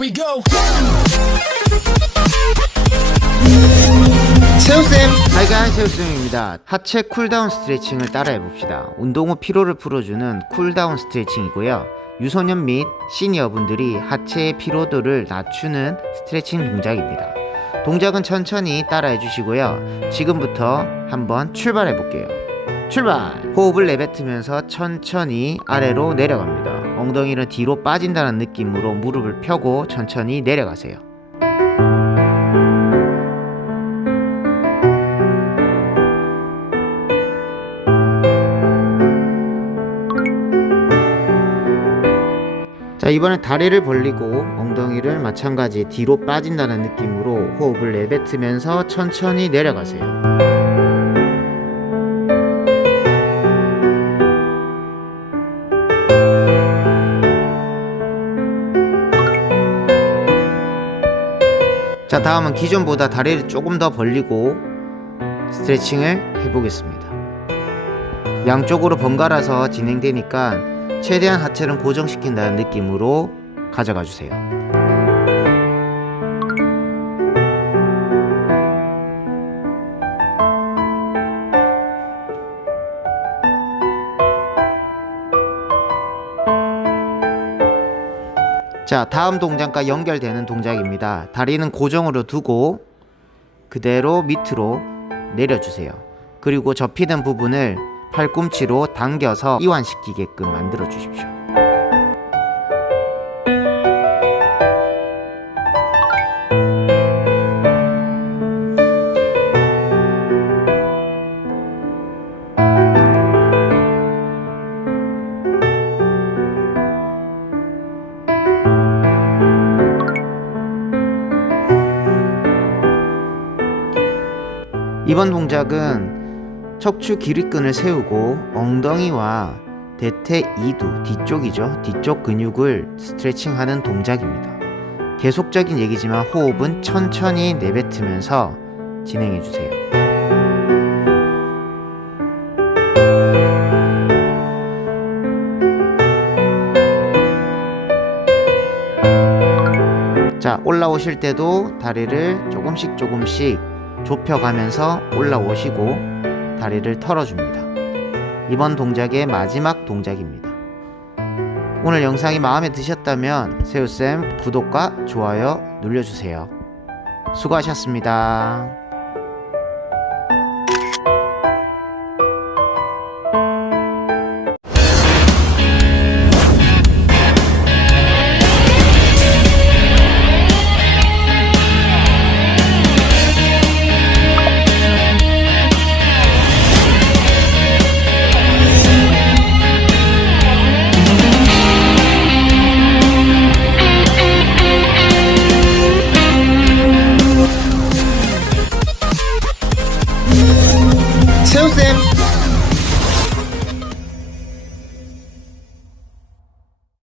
we go. 세우쌤 하이가이 세우쌤입니다. 하체 쿨다운 스트레칭을 따라해봅시다. 운동 후 피로를 풀어주는 쿨다운 스트레칭이고요. 유소년 및 시니어분들이 하체의 피로도를 낮추는 스트레칭 동작입니다. 동작은 천천히 따라해 주시고요. 지금부터 한번 출발해 볼게요. 출발! 호흡을 내뱉으면서 천천히 아래로 내려갑니다 엉덩이는 뒤로 빠진다는 느낌으로 무릎을 펴고 천천히 내려가세요. 자 이번엔 다리를 벌리고 엉덩이를 마찬가지 뒤로 빠진다는 느낌으로 호흡을 내뱉으면서 천천히 내려가세요 자 다음은 기존보다 다리를 조금 더 벌리고 스트레칭을 해보겠습니다 양쪽으로 번갈아서 진행되니까 최대한 하체를 고정시킨다는 느낌으로 가져가 주세요. 자, 다음 동작과 연결되는 동작입니다. 다리는 고정으로 두고 그대로 밑으로 내려주세요. 그리고 접히는 부분을 팔꿈치로 당겨서 이완시키게끔 만들어 주십시오. 이번 동작은 척추 기립근을 세우고 엉덩이와 대퇴 이두 뒤쪽이죠. 뒤쪽 근육을 스트레칭하는 동작입니다. 계속적인 얘기지만 호흡은 천천히 내뱉으면서 진행해 주세요. 자, 올라오실 때도 다리를 조금씩 조금씩 좁혀가면서 올라오시고 다리를 털어줍니다. 이번 동작의 마지막 동작입니다. 오늘 영상이 마음에 드셨다면 세우쌤 구독과 좋아요 눌러주세요. 수고하셨습니다. 세우쌤